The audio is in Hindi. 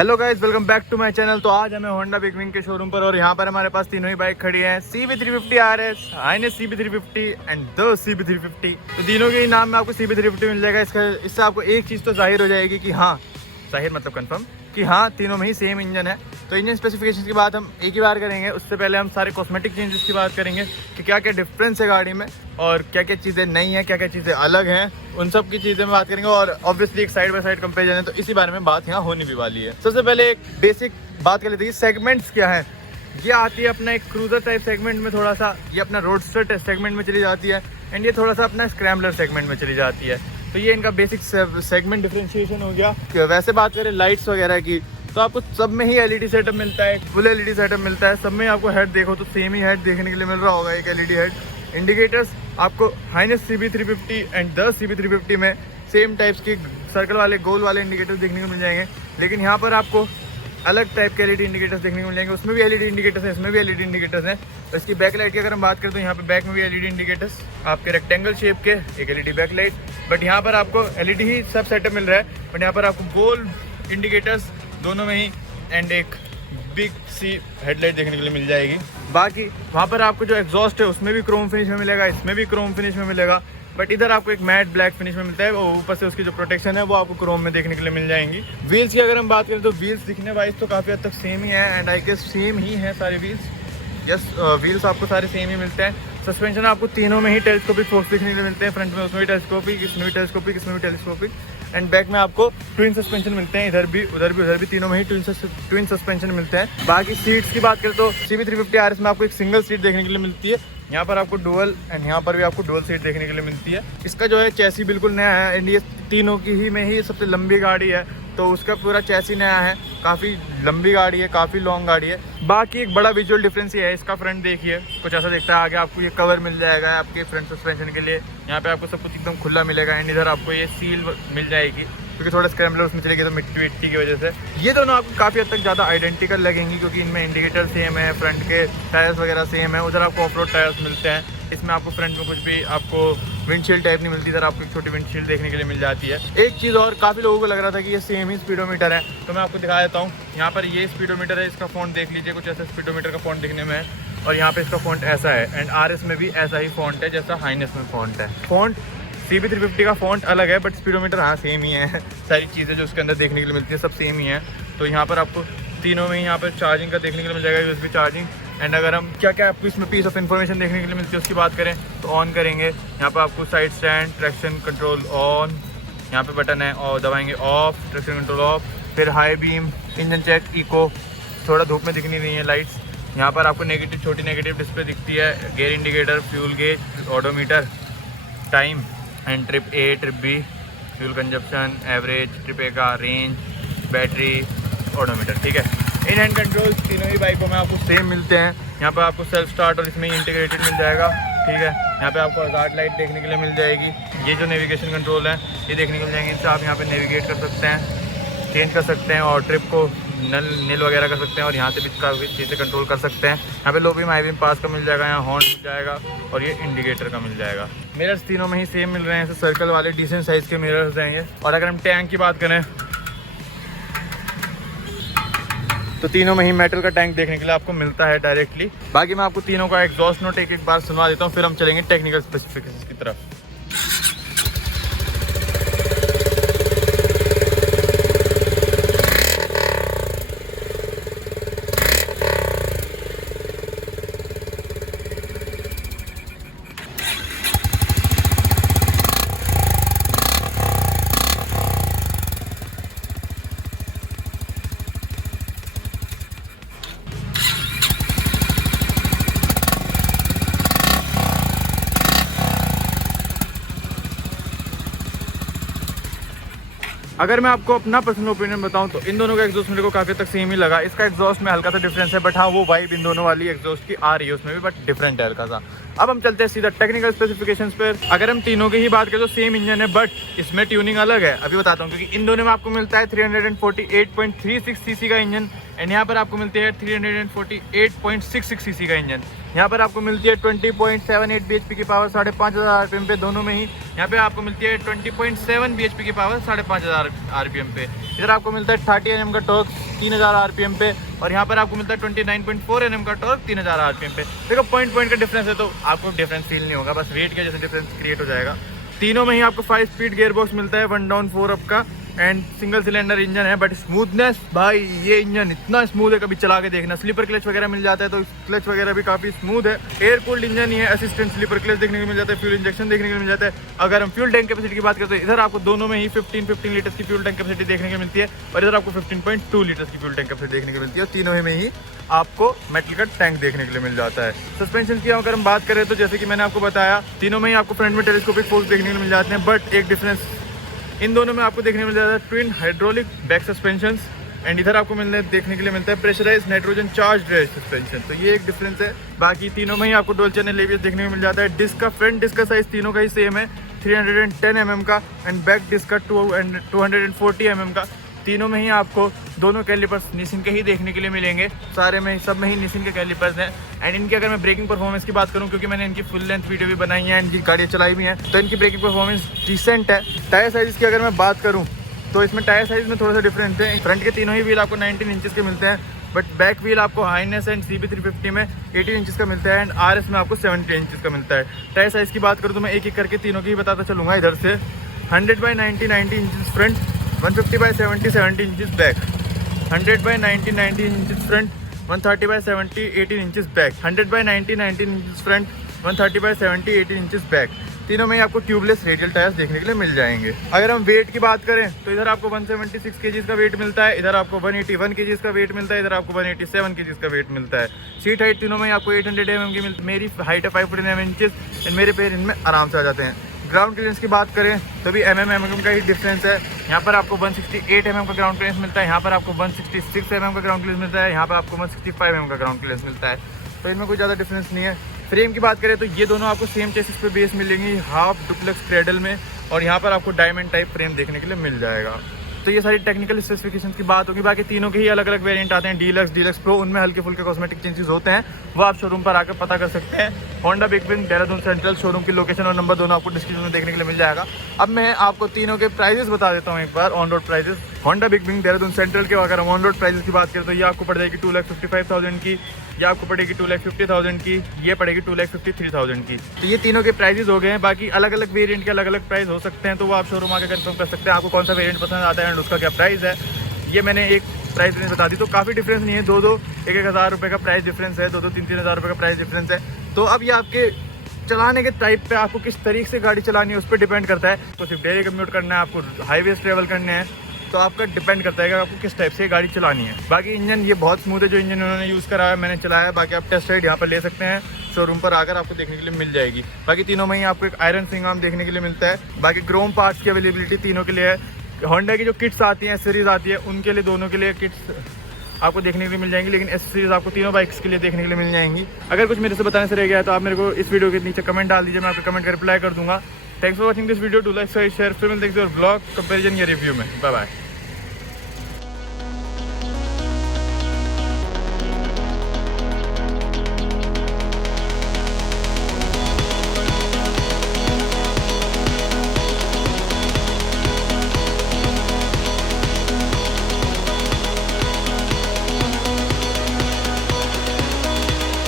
Hello guys, welcome back to my channel. तो आज हमें होंडा बिग विंग के शोरूम पर और यहाँ पर हमारे पास तीनों ही बाइक खड़ी हैं, CB350 RS, highness CB350 and the CB350। तो तीनों के ही नाम में आपको CB350 मिल जाएगा। इससे आपको एक चीज़ तो जाहिर हो जाएगी कि हाँ, जाहिर मतलब कंफर्म कि हाँ, तीनों में ही सेम इंजन है। तो इंजन स्पेसिफिकेशन की बात हम एक ही बार करेंगे। उससे पहले हम सारे कॉस्मेटिक चेंजेस की बात करेंगे कि क्या क्या डिफरेंस है गाड़ी में और क्या क्या चीज़ें नई हैं, क्या क्या चीज़ें अलग हैं, उन सब की चीज़ें में बात करेंगे। और ऑब्वियसली एक साइड बाय साइड कंपेरिजन है, तो इसी बारे में बात यहाँ होने भी वाली है। सबसे पहले एक बेसिक बात कर लेते हैं, सेगमेंट्स क्या है। ये आती है अपना एक क्रूजर टाइप सेगमेंट में, थोड़ा सा ये अपना रोडस्टर सेगमेंट में चली जाती है, एंड ये थोड़ा सा अपना स्क्रैम्बलर सेगमेंट में चली जाती है। तो ये इनका बेसिक सेगमेंट डिफरेंशिएशन हो गया। वैसे बात करें लाइट्स वगैरह की, तो आपको सब में ही एलईडी सेटअप मिलता है, फुल एलईडी सेटअप मिलता है। सब में आपको हेड देखो तो सेम ही हेड देखने के लिए मिल रहा होगा, एक एलईडी हेड। इंडिकेटर्स आपको Highness CB350 and the CB350 में सेम टाइप्स के सर्कल वाले गोल वाले इंडिकेटर्स देखने को मिल जाएंगे, लेकिन यहाँ पर आपको अलग टाइप के एलईडी इंडिकेटर्स देखने को मिल जाएंगे। उसमें भी एलईडी इंडिकेटर्स हैं, इसमें भी एलईडी इंडिकेटर्स हैं। तो इसकी बैक लाइट की अगर हम बात करें तो यहाँ पे बैक में भी एलईडी इंडिकेटर्स आपके रेक्टेंगल शेप के, एक एलईडी बैक लाइट। बट यहाँ पर आपको एलईडी ही सब सेटअप मिल रहा है, बट यहाँ पर आपको गोल इंडिकेटर्स दोनों में ही एंड एक बिग सी हेडलाइट देखने के लिए मिल जाएगी। बाकी वहाँ पर आपको जो एग्जॉस्ट है उसमें भी क्रोम फिनिश में मिलेगा, इसमें भी क्रोम फिनिश में मिलेगा, बट इधर आपको एक मैट ब्लैक फिनिश में मिलता है। वो ऊपर से उसकी जो प्रोटेक्शन है वो आपको क्रोम में देखने के लिए मिल जाएंगी। व्हील्स की अगर हम बात करें तो व्हील्स दिखने वाइज तो काफ़ी हद तक सेम ही है, एंड आई गेस सेम ही है सारे व्हील्स। यस, व्हील्स आपको सारे सेम ही मिलते हैं। सस्पेंशन आपको तीनों में ही टेलीस्कोपिक फोर्स देखने के लिए मिलते हैं। फ्रंट में उसमें भी टेलीस्कोपिक, इसमें भी टेलीस्कोपिक, इसमें भी टेलीस्कोपिक, एंड बैक में आपको ट्विन सस्पेंशन मिलते हैं। इधर भी उधर भी तीनों में ही ट्विन सस्पेंशन मिलते हैं। बाकी सीट्स की बात करें तो CB350 RS में आपको एक सिंगल सीट देखने के लिए मिलती है। यहाँ पर आपको डुअल एंड यहाँ पर भी आपको डुअल सीट देखने के लिए मिलती है। इसका जो है चैसी बिल्कुल नया है, एंड ये तीनों की ही में ही सबसे लंबी गाड़ी है, तो उसका पूरा चैसी नया है। काफ़ी लंबी गाड़ी है, काफ़ी लॉन्ग गाड़ी है। बाकी एक बड़ा विजुअल डिफरेंस ये है, इसका फ्रंट देखिए कुछ ऐसा दिखता है। आगे आपको ये कवर मिल जाएगा आपके फ्रंट सस्पेंशन के लिए, यहाँ पे आपको सब कुछ एकदम खुला मिलेगा, एंड इधर आपको ये सील मिल जाएगी क्योंकि थोड़ा स्क्रैम्बलर उसमें चलेगी तो मिट्टी की वजह से। ये दोनों आपको काफ़ी हद तक ज़्यादा आइडेंटिकल लगेंगी क्योंकि इनमें इंडिकेटर सेम है, फ्रंट के टायर्स वगैरह सेम है। उधर आपको ऑफ रोड टायर्स मिलते हैं, इसमें आपको फ्रंट में कुछ भी आपको विंडशील्ड टाइप नहीं मिलती, इधर आपको एक छोटी विंडशील्ड देखने के लिए मिल जाती है। एक चीज़ और, काफ़ी लोगों को लग रहा था कि ये सेम ही स्पीडोमीटर है, तो मैं आपको दिखा देता हूँ। यहाँ पर ये स्पीडोमीटर है, इसका फ़ॉन्ट देख लीजिए, कुछ ऐसा स्पीडोमीटर का फ़ॉन्ट दिखने में है, और यहाँ पे इसका फ़ॉन्ट ऐसा है। एंड RS में भी ऐसा ही फ़ॉन्ट है जैसा हाइनेस में फ़ॉन्ट है। फ़ॉन्ट CB350 का फ़ॉन्ट अलग है, बट स्पीडोमीटर हाँ सेम ही है। सारी चीज़ें जो उसके अंदर देखने के लिए मिलती है सब सेम ही है। तो यहाँ पर आपको तीनों में यहाँ पर चार्जिंग का देखने के लिए मिल जाएगा, USB चार्जिंग। एंड अगर हम क्या क्या आपको इसमें पीस ऑफ इन्फॉर्मेशन देखने के लिए मिलती है उसकी बात करें तो ऑन करेंगे, यहाँ पर आपको side stand, traction control on, यहाँ पे बटन है, और दबाएंगे ऑफ, ट्रैक्शन कंट्रोल ऑफ। फिर high beam, engine check, eco, थोड़ा धूप में दिखनी नहीं है लाइट्स। यहाँ पर आपको नेगेटिव, छोटी नेगेटिव डिस्प्ले दिखती है, gear indicator, fuel gauge, odometer, time, and trip A, trip B, fuel consumption, average, trip A का रेंज, बैटरी, ऑडोमीटर। ठीक है, इन हैंड कंट्रोल तीनों ही बाइकों में आपको सेम मिलते हैं। यहाँ पर आपको सेल्फ स्टार्ट और इसमें इंटीग्रेटेड मिल जाएगा। ठीक है, यहाँ पे आपको हज़ार्ड लाइट देखने के लिए मिल जाएगी। ये जो नेविगेशन कंट्रोल है ये देखने को मिल जाएंगे, इनसे आप यहाँ पे नेविगेट कर सकते हैं, चेंज कर सकते हैं, और ट्रिप को नील वगैरह कर सकते हैं, और यहाँ से भी काफ़ी चीज़ें कंट्रोल कर सकते हैं। यहाँ पे लो बीम, हाई बीम, पास का मिल जाएगा, यहाँ हॉर्न मिल जाएगा, और ये इंडिकेटर का मिल जाएगा। मिरर्स तीनों में ही सेम मिल रहे हैं, सर्कल वाले डिसेंट साइज़ के मिरर्स रहेंगे। और अगर हम टैंक की बात करें तो तीनों में ही मेटल का टैंक देखने के लिए आपको मिलता है डायरेक्टली। बाकी मैं आपको तीनों का एग्जॉस्ट नोट एक बार सुनवा देता हूँ, फिर हम चलेंगे टेक्निकल स्पेसिफिकेशंस की तरफ। अगर मैं आपको अपना पर्सनल ओपिनियन बताऊं तो इन दोनों का एग्जॉस्ट मेरे को काफ़ी तक सेम ही लगा। इसका एग्जॉस्ट में हल्का सा डिफरेंस है, बट हाँ वो वाइब इन दोनों वाली एग्जॉस्ट की आ रही है उसमें भी, बट डिफरेंट है हल्का सा। अब हम चलते हैं सीधा टेक्निकल स्पेसिफिकेशंस पर। अगर हम तीनों की ही बात करें तो सेम इंजन है, बट इसमें ट्यूनिंग अलग है। अभी बताता हूँ, क्योंकि इन दोनों में आपको मिलता है 348.36 सीसी का इंजन, एंड यहाँ पर आपको मिलते हैं 348.66 सीसी का इंजन। यहाँ पर आपको मिलती है 20.78 bhp की पावर 5500 RPM पे दोनों में ही। यहाँ पे आपको मिलती है 20.7 bhp की पावर 5500 RPM पे। इधर आपको मिलता है 30 Nm का टॉर्क 3000 RPM पे, और यहाँ पर आपको मिलता है 29.4 Nm का टॉर्क 3000 RPM पे। देखो पॉइंट का डिफरेंस है तो आपको डिफरेंस फील नहीं होगा, बस वेट के जैसे डिफरेंस क्रिएट हो जाएगा। तीनों में ही आपको 5 स्पीड गियर बॉक्स मिलता है, 1 डाउन 4 अप का, एंड सिंगल सिलेंडर इंजन है। बट स्मूथनेस भाई ये इंजन इतना स्मूथ है, कभी चला के देखना। स्लीपर क्लच वगैरह मिल जाता है तो क्लच वगैरह भी काफ़ी स्मूथ है। एयर कूल्ड इंजन ही है, असिस्टेंट स्लीपर क्लच देखने को मिल जाता है, फ्यूल इंजेक्शन देखने को मिल जाता है। अगर हम फ्यूल टैंक कैपेसिटी की बात करते हैं, इधर आपको दोनों में ही 15 लीटर्स की फ्यूल टैंक कैपेसिटी देखने को मिलती है, और इधर आपको 15.2 लीटर्स की फ्यूल टैंक कैपेसिटी देखने को मिलती है, और तीनों में ही आपको मेटल का टैंक देखने के लिए मिल जाता है। सस्पेंशन की अगर हम बात करें तो जैसे कि मैंने आपको बताया, तीनों में ही आपको फ्रंट में टेलीस्कोपिक फोर्स देखने को मिल जाते हैं, बट एक डिफरेंस इन दोनों में आपको देखने को मिल जाता है, twin hydraulic back suspension, and इधर आपको देखने के लिए मिलता है pressurise nitrogen charge rear suspension. तो ये एक डिफरेंस है। बाकी तीनों में ही आपको डुअल चैनल एबीएस देखने को मिल जाता है। डिस्क का फ्रंट डिस्क का साइज तीनों का ही सेम है, 310 mm का, एंड बैक डिस्क का 240 mm का। तीनों में ही आपको दोनों कैलिपर्स निसिन के ही देखने के लिए मिलेंगे, सारे में सब में ही निसिन के कैलिपर्स हैं। एंड इनकी अगर मैं ब्रेकिंग परफॉर्मेंस की बात करूं, क्योंकि मैंने इनकी फुल लेंथ वीडियो भी बनाई है, इनकी गाड़ियाँ चलाई भी हैं, तो इनकी ब्रेकिंग परफॉर्मेंस डिसेंट है। टायर साइज़ की अगर मैं बात करूँ तो इसमें टायर साइज़ में थोड़ा सा डिफरेंस है। फ्रंट के तीनों ही व्हील आपको 19 इंचज़ के मिलते हैं, बट बैक व्हील आपको हाईनेस एंड CB350 में 18 इंचज़ का मिलता है, एंड RS में आपको 70 इंचज़ का मिलता है। टायर साइज़ की बात करूँ तो मैं एक एक करके तीनों की ही बताता चलूँगा। इधर से 100/90 inches front, 150/70 inches back, 100/90 inches front, 130/70 18 inches back, 100/90 inches front, 130/70 18 inches back. तीनों में ही आपको ट्यूबलेस रेडियल टायर्स देखने के लिए मिल जाएंगे। अगर हम वेट की बात करें तो इधर आपको 176 kg का वेट मिलता है, इधर आपको 181 kg का वेट मिलता है, इधर आपको 187 kg का वेट मिलता है। सीट हाइट तीनों में आपको 800 mm की मिलती है। मेरी हाइट है 5 फुट 9 इंचज़, एंड मेरे पैर इनमें आराम से आ जाते हैं। ग्राउंड क्लियरेंस की बात करें तो भी mm का ही डिफरेंस है। यहाँ पर आपको 168 mm का ग्राउंड क्लियरेंस मिलता है, यहाँ पर आपको 166 mm का ग्राउंड क्लियरेंस मिलता है, यहाँ पर आपको 165 mm का ग्राउंड क्लियरेंस मिलता है। तो इनमें कोई ज़्यादा डिफरेंस नहीं है। फ्रेम की बात करें तो ये दोनों आपको सेम चेसिस पे बेस मिलेंगी, हाफ डुप्लेक्स क्रेडल में, और यहाँ पर आपको डायमंड टाइप फ्रेम देखने के लिए मिल जाएगा। तो ये सारी टेक्निकल स्पेसिफिकेशंस की बात होगी। बाकी तीनों के ही अलग अलग वेरिएंट आते हैं, डीलक्स प्रो, उनमें हल्के फुल्के कॉस्मेटिक चेंजेस होते हैं, वो आप शोरूम पर आकर पता कर सकते हैं। Honda big wing Dehradun central, showroom की लोकेशन और नंबर दोनों आपको डिस्क्रिप्शन में देखने के लिए मिल जाएगा। अब मैं आपको तीनों के प्राइजेस बता देता हूँ एक बार, on road prices. Honda big wing Dehradun central के अगर हम ऑन रोड प्राइजेस की बात करें तो ये आपको पड़ जाएगी 2,55,000 की, ये आपको पड़ेगी 2,50,000 की, ये पड़ेगी 2,53,000 की। तो ये तीनों के प्राइजेस हो गए हैं। बाकी अलग अलग वेरिएंट के अलग अलग प्राइस हो सकते हैं, तो वो आप शोरूम आकर कंफर्म कर सकते हैं आपको कौन सा वेरिएंट पसंद आता है एंड उसका क्या प्राइस है। ये मैंने एक प्राइस रेंज बता दी, तो काफ़ी डिफरेंस नहीं है, 1-1 हज़ार रुपये का प्राइस डिफरेंस है, 2-3 हज़ार रुपये का प्राइस डिफरेंस है। तो अब ये आपके चलाने के टाइप पे, आपको किस तरीके से गाड़ी चलानी है उस पर डिपेंड करता है। तो सिर्फ डेली कम्यूट करना है, आपको हाईवे ट्रेवल करने हैं, तो आपका डिपेंड करता है कि आपको किस टाइप से गाड़ी चलानी है। बाकी इंजन ये बहुत स्मूथ है, जो इंजन उन्होंने यूज़ करा है मैंने चलाया है। बाकी आप टेस्ट राइड यहाँ पर ले सकते हैं, शोरूम पर आकर आपको देखने के लिए मिल जाएगी। बाकी तीनों में ही आपको एक आयरन स्विंग आर्म देखने के लिए मिलता है। बाकी क्रोम पार्ट्स की अवेलेबिलिटी तीनों के लिए है। होंडा की जो किट्स आती हैं, सीरीज़ आती है, उनके लिए दोनों के लिए किट्स आपको देखने के लिए मिल जाएंगी, लेकिन एस सीरीज़ आपको तीनों बाइक्स के लिए देखने के लिए मिल जाएंगी। अगर कुछ मेरे से बताने से रह गया है तो आप मेरे को इस वीडियो के नीचे कमेंट डाल दीजिए, मैं आपको कमेंट कर रिप्लाई कर दूंगा। Thanks for watching this video, do like share, फिर मिलते हैं और ब्लॉग कंपेरिजन या रिव्यू में। Bye bye.